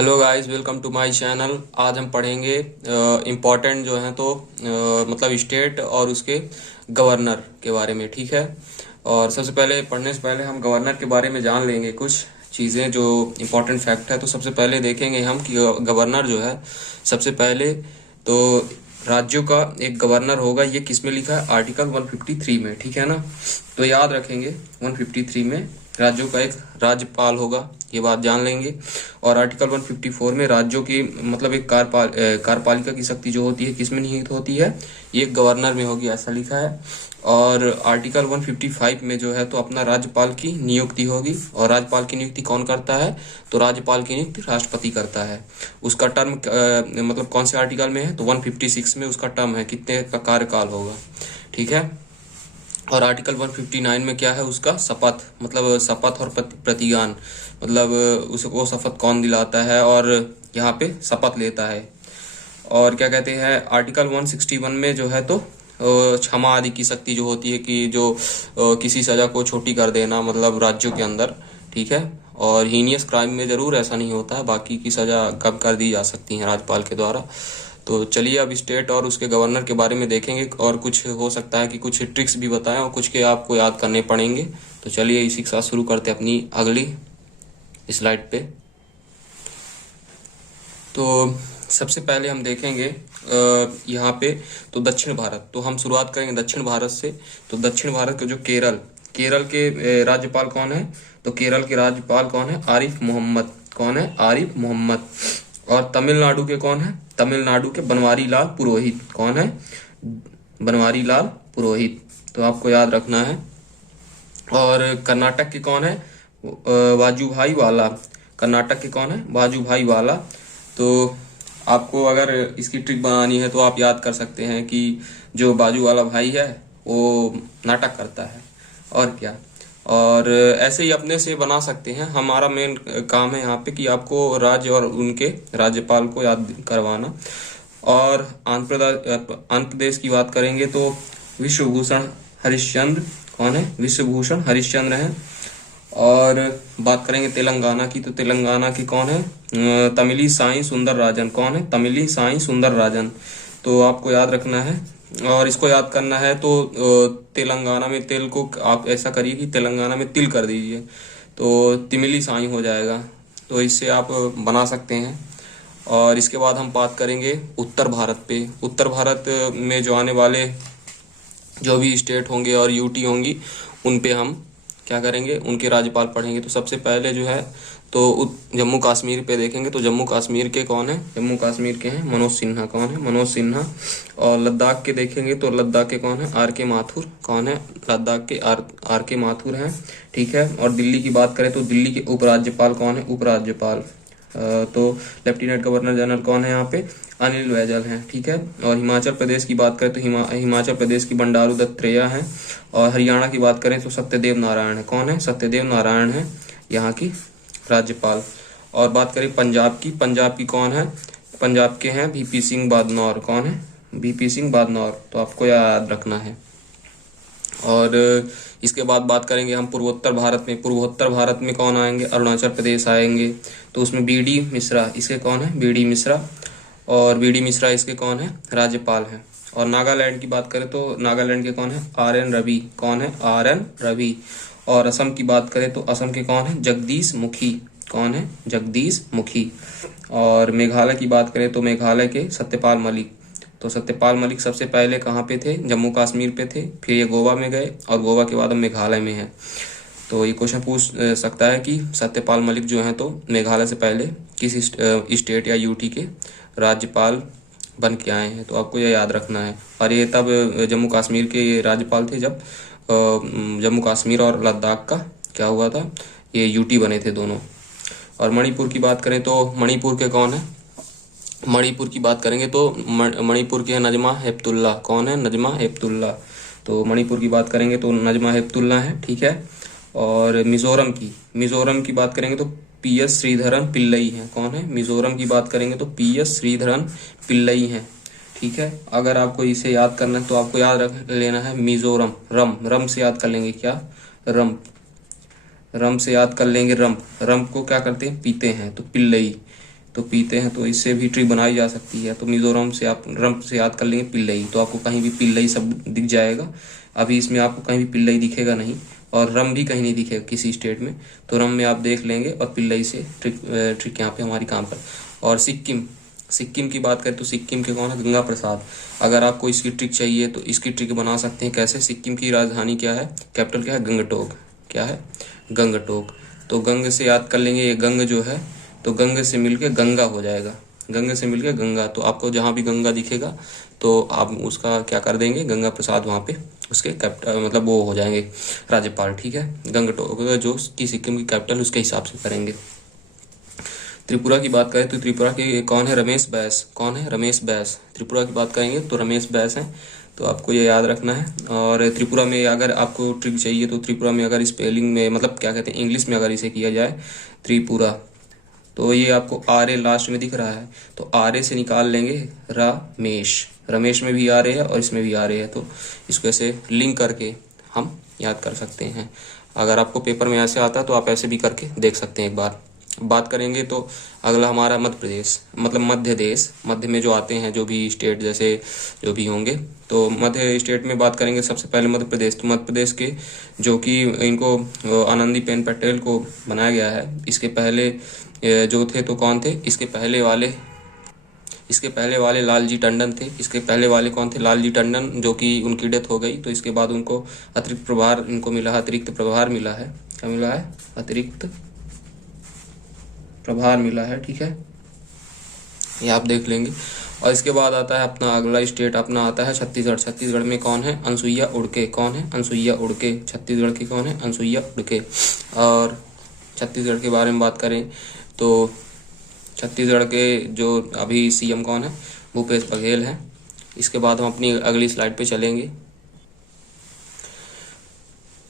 Hello guys, welcome to my channel. आज हम पढ़ेंगे इम्पोर्टेंट जो है तो मतलब स्टेट और उसके गवर्नर के बारे में। ठीक है। और सबसे पहले पढ़ने से पहले हम गवर्नर के बारे में जान लेंगे कुछ चीज़ें जो इम्पोर्टेंट फैक्ट है। तो सबसे पहले देखेंगे हम कि गवर्नर जो है सबसे पहले तो राज्यों का एक गवर्नर होगा। ये किस में लिखा है? आर्टिकल 153 में। ठीक है ना। तो याद रखेंगे 153 में राज्यों का एक राज्यपाल होगा, ये बात जान लेंगे। और आर्टिकल 154 में राज्यों की मतलब एक कार्यपालिका की शक्ति जो होती है किस में निहित होती है? ये गवर्नर में होगी, ऐसा लिखा है। और आर्टिकल 155 में जो है तो अपना राज्यपाल की नियुक्ति होगी। और राज्यपाल की नियुक्ति कौन करता है? तो राज्यपाल की नियुक्ति राष्ट्रपति करता है। उसका टर्म मतलब कौन से आर्टिकल में है? तो 156 में उसका टर्म है, कितने का कार्यकाल होगा। ठीक है। और आर्टिकल 159 में क्या है? उसका शपथ, मतलब शपथ और प्रतिज्ञान, मतलब उसको शपथ कौन दिलाता है और यहाँ पे शपथ लेता है। और क्या कहते हैं, आर्टिकल 161 में जो है तो क्षमा आदि की शक्ति जो होती है कि जो किसी सजा को छोटी कर देना, मतलब राज्यों के अंदर। ठीक है। और हीनियस क्राइम में जरूर ऐसा नहीं होता है, बाकी की सजा कब कर दी जा सकती है राज्यपाल के द्वारा। तो चलिए अब स्टेट और उसके गवर्नर के बारे में देखेंगे, और कुछ हो सकता है कि कुछ ट्रिक्स भी बताएं और कुछ के आपको याद करने पड़ेंगे। तो चलिए इसी के साथ शुरू करते हैं अपनी अगली स्लाइड पे। तो सबसे पहले हम देखेंगे यहाँ पे तो दक्षिण भारत। तो हम शुरुआत करेंगे दक्षिण भारत से। तो दक्षिण भारत के जो केरल केरल के राज्यपाल कौन है? तो केरल के राज्यपाल कौन है? आरिफ मोहम्मद। कौन है? आरिफ मोहम्मद। और तमिलनाडु के कौन है? तमिलनाडु के बनवारी लाल पुरोहित। कौन है? बनवारी लाल पुरोहित। तो आपको याद रखना है। और कर्नाटक के कौन है? वाजूभाई वाला। कर्नाटक के कौन है? वाजूभाई वाला। तो आपको अगर इसकी ट्रिक बनानी है तो आप याद कर सकते हैं कि जो बाजू वाला भाई है वो नाटक करता है, और क्या। और ऐसे ही अपने से बना सकते हैं। हमारा मेन काम है यहाँ पे कि आपको राज्य और उनके राज्यपाल को याद करवाना। और आंध्र प्रदेश की बात करेंगे तो विश्वभूषण हरिश्चंद्र। कौन है? विश्वभूषण हरिश्चंद्र हैं। और बात करेंगे तेलंगाना की, तो तेलंगाना की कौन है? तमिली साई सुंदर राजन। कौन है? तमिली साई सुंदर राजन। तो आपको याद रखना है। और इसको याद करना है तो तेलंगाना में तिल को आप ऐसा करिए कि तेलंगाना में तिल कर दीजिए, तो तिमिली साई हो जाएगा। तो इससे आप बना सकते हैं। और इसके बाद हम बात करेंगे उत्तर भारत पे। उत्तर भारत में जो आने वाले जो भी स्टेट होंगे और यूटी होंगी, उन पे हम क्या करेंगे? उनके राज्यपाल पढ़ेंगे। तो सबसे पहले जो है तो जम्मू कश्मीर पे देखेंगे। तो जम्मू कश्मीर के कौन है? जम्मू कश्मीर के हैं मनोज सिन्हा। कौन है? मनोज सिन्हा। और लद्दाख के देखेंगे तो लद्दाख के कौन है? आर के माथुर। कौन है? लद्दाख के आर के माथुर हैं। ठीक है। और दिल्ली की बात करें तो दिल्ली के उपराज्यपाल कौन है? उपराज्यपाल तो लेफ्टिनेंट गवर्नर जनरल कौन है यहाँ पे? अनिल बैजल हैं। ठीक है। और हिमाचल प्रदेश की बात करें तो हिमाचल प्रदेश की बंडारू दत्तात्रेय हैं। और हरियाणा की बात करें तो सत्यदेव नारायण है। कौन है? सत्यदेव नारायण है यहाँ की राज्यपाल। और बात करें पंजाब की, पंजाब की कौन है? पंजाब के हैं वीपी सिंह बादनौर। कौन है? वीपी सिंह बादनौर। तो आपको याद रखना है। और इसके बाद बात करेंगे हम पूर्वोत्तर भारत में। पूर्वोत्तर भारत में कौन आएंगे? अरुणाचल प्रदेश आएंगे। तो उसमें बीडी मिश्रा, इसके कौन है? बीडी मिश्रा। और बीडी मिश्रा इसके कौन है? राज्यपाल हैं। और नागालैंड की बात करें तो नागालैंड के कौन है? R N Ravi. कौन है? R N Ravi. और असम की बात करें तो असम के कौन है? जगदीश मुखी। कौन है? जगदीश मुखी। और मेघालय की बात करें तो मेघालय के सत्यपाल मलिक। तो सत्यपाल मलिक सबसे पहले कहाँ पे थे? जम्मू कश्मीर पे थे, फिर ये गोवा में गए, और गोवा के बाद अब मेघालय में है। तो ये क्वेश्चन पूछ सकता है कि सत्यपाल मलिक जो हैं तो मेघालय से पहले किस स्टेट या यूटी के राज्यपाल बन के आए हैं। तो आपको ये याद रखना है। और ये तब जम्मू कश्मीर के राज्यपाल थे जब जम्मू कश्मीर और लद्दाख का क्या हुआ था? ये यूटी बने थे दोनों। और मणिपुर की बात करें तो मणिपुर के कौन है? मणिपुर की बात करेंगे तो मणिपुर के हैं नजमा हेपतुल्ला। कौन है? नजमा हेपतुल्ला। तो मणिपुर की बात करेंगे तो नजमा हेपतुल्ला है। ठीक है। और मिजोरम की बात करेंगे तो पी एस श्रीधरन पिल्लई हैं। कौन है? मिजोरम की बात करेंगे तो पी एस श्रीधरन पिल्लई हैं। ठीक है। अगर आपको इसे याद करना है तो आपको याद रख लेना है मिजोरम। रम से याद कर लेंगे क्या? रम। रम से याद कर लेंगे रम। रम को क्या करते हैं? पीते हैं। तो पिल्लई। तो पीते हैं, तो इससे भी ट्रिक बनाई जा सकती है। तो मिजोरम से आप रम से याद कर लेंगे पिल्लई, तो आपको कहीं भी पिल्लई सब दिख जाएगा। अभी इसमें आपको कहीं भी पिल्लई दिखेगा नहीं, और रम भी कहीं नहीं दिखेगा किसी स्टेट में। तो रम में आप देख लेंगे, और पिल्लई से ट्रिक यहाँ पे हमारी काम पर। और सिक्किम, सिक्किम की बात करें तो सिक्किम के कौन है, गंगा प्रसाद। अगर आपको इसकी ट्रिक चाहिए तो इसकी ट्रिक बना सकते हैं कैसे। सिक्किम की राजधानी क्या है, कैपिटल क्या है, गंगटोक। क्या है, गंगटोक। तो गंग से याद कर लेंगे, ये गंग जो है तो गंग से मिलके गंगा हो जाएगा, गंग से मिलके गंगा। तो आपको जहाँ भी गंगा दिखेगा तो आप उसका क्या कर देंगे, गंगा प्रसाद वहाँ पे उसके कैपिटल मतलब वो हो जाएंगे राज्यपाल। ठीक है, गंगटोक जो की सिक्किम की कैपिटल उसके हिसाब से करेंगे। त्रिपुरा की बात करें तो त्रिपुरा के कौन है, रमेश बैस। कौन है, रमेश बैस। त्रिपुरा की बात करेंगे तो रमेश बैस हैं, तो आपको ये याद रखना है। और त्रिपुरा में अगर आपको ट्रिक चाहिए तो त्रिपुरा में अगर स्पेलिंग में मतलब क्या कहते हैं इंग्लिश में अगर इसे किया जाए त्रिपुरा, तो ये आपको आर ए लास्ट में दिख रहा है, तो आर ए से निकाल लेंगे रमेश। रमेश में भी आ रहे है और इसमें भी आ रहे है, तो इसको ऐसे लिंक करके हम याद कर सकते हैं। अगर आपको पेपर में ऐसे आता है तो आप ऐसे भी करके देख सकते हैं एक बार। बात करेंगे तो अगला हमारा मध्य प्रदेश, मतलब मध्य देश। मध्य में जो आते हैं जो भी स्टेट जैसे जो भी होंगे, तो मध्य स्टेट में बात करेंगे सबसे पहले मध्य प्रदेश। तो मध्य प्रदेश के जो कि इनको आनंदीबेन पटेल को बनाया गया है, इसके पहले जो थे तो कौन थे, इसके पहले वाले लालजी टंडन थे। इसके पहले वाले कौन थे, लालजी टंडन, जो कि उनकी डेथ हो गई। तो इसके बाद उनको अतिरिक्त प्रभार इनको मिला है, अतिरिक्त प्रभार मिला है। क्या मिला है, अतिरिक्त प्रभार मिला है। ठीक है, ये आप देख लेंगे। और इसके बाद आता है अपना अगला स्टेट, अपना आता है छत्तीसगढ़। छत्तीसगढ़ में कौन है, अनसुईया उड़के। कौन है, अनसुईया उड़के। छत्तीसगढ़ की कौन है, अनसुईया उड़के। और छत्तीसगढ़ के बारे में बात करें तो छत्तीसगढ़ के जो अभी सीएम कौन है, भूपेश बघेल हैं। इसके बाद हम अपनी अगली स्लाइड पे चलेंगे।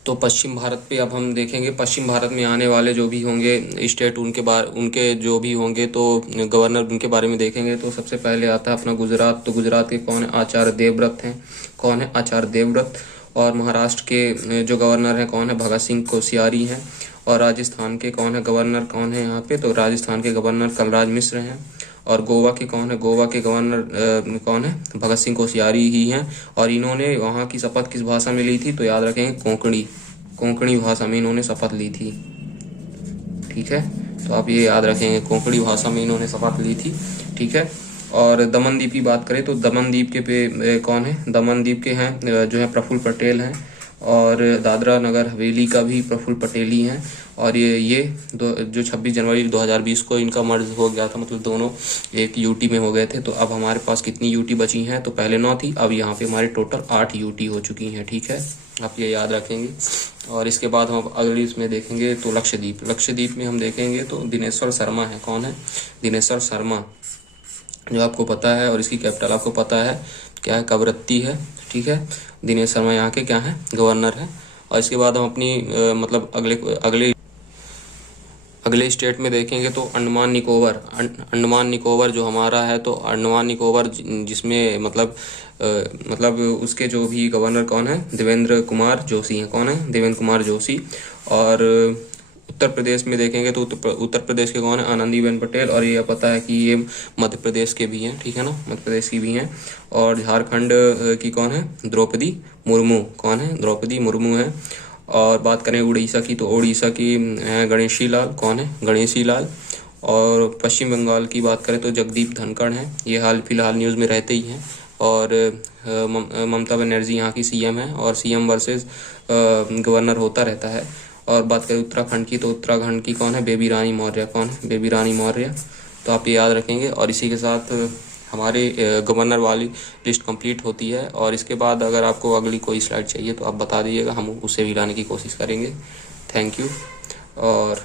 तो पश्चिम भारत पे अब हम देखेंगे, पश्चिम भारत में आने वाले जो भी होंगे स्टेट उनके जो भी होंगे तो गवर्नर उनके बारे में देखेंगे। तो सबसे पहले आता है अपना गुजरात। तो गुजरात के कौन है, आचार्य देवव्रत हैं। कौन है, आचार्य देवव्रत। और महाराष्ट्र के जो गवर्नर हैं कौन है, भगत सिंह कोश्यारी हैं। और राजस्थान के कौन है, गवर्नर कौन है यहाँ पे, तो राजस्थान के गवर्नर कलराज मिश्र हैं। और गोवा के कौन है, गोवा के गवर्नर कौन है, भगत सिंह कोश्यारी ही हैं। और इन्होंने वहाँ की शपथ किस भाषा में ली थी, तो याद रखेंगे कोंकणी, कोंकणी भाषा में इन्होंने शपथ ली थी। ठीक है, तो आप ये याद रखेंगे, कोंकणी भाषा में इन्होंने शपथ ली थी। ठीक है। और दमनदीप की बात करें तो दमनदीप के पे कौन है, दमनदीप के हैं जो है प्रफुल्ल पटेल हैं। और दादरा नगर हवेली का भी प्रफुल्ल पटेल ही हैं। और ये जो 26 जनवरी 2020 को इनका मर्ज हो गया था, मतलब दोनों एक यूटी में हो गए थे। तो अब हमारे पास कितनी यूटी बची हैं, तो पहले 9 थी, अब यहाँ पे हमारे टोटल 8 यूटी हो चुकी हैं। ठीक है, आप ये याद रखेंगे। और इसके बाद हम अगली इसमें देखेंगे तो लक्षद्वीप। लक्षद्वीप में हम देखेंगे तो दिनेश्वर शर्मा है। कौन है, दिनेश्वर शर्मा, जो आपको पता है। और इसकी कैपिटल आपको पता है क्या है, कवरत्ती है। ठीक है, दिनेश शर्मा यहाँ के क्या है, गवर्नर है। और इसके बाद हम अपनी मतलब अगले स्टेट में देखेंगे तो अंडमान निकोबार। अंडमान निकोबार जो हमारा है, तो अंडमान निकोबार जिसमें मतलब उसके जो भी गवर्नर कौन है, देवेंद्र कुमार जोशी हैं। कौन है, देवेंद्र कुमार जोशी। और उत्तर प्रदेश में देखेंगे तो उत्तर प्रदेश के कौन है, आनंदीबेन पटेल। और ये पता है कि ये मध्य प्रदेश के भी हैं। ठीक है ना, मध्य प्रदेश की भी हैं। और झारखंड की कौन है, द्रौपदी मुर्मू। कौन है, द्रौपदी मुर्मू है। और बात करें उड़ीसा की, तो उड़ीसा की है गणेशी लाल। कौन है, गणेशी लाल। और पश्चिम बंगाल की बात करें तो जगदीप धनखड़ हैं, ये हाल फिलहाल न्यूज़ में रहते ही हैं। और ममता बनर्जी यहाँ की सीएम है, और सीएम वर्सेस गवर्नर होता रहता है। और बात करें उत्तराखंड की, तो उत्तराखंड की कौन है, बेबी रानी मौर्य। कौन है, बेबी रानी मौर्य। तो आप ये याद रखेंगे। और इसी के साथ हमारे गवर्नर वाली लिस्ट कंप्लीट होती है। और इसके बाद अगर आपको अगली कोई स्लाइड चाहिए तो आप बता दीजिएगा, हम उसे भी लाने की कोशिश करेंगे। Thank you. और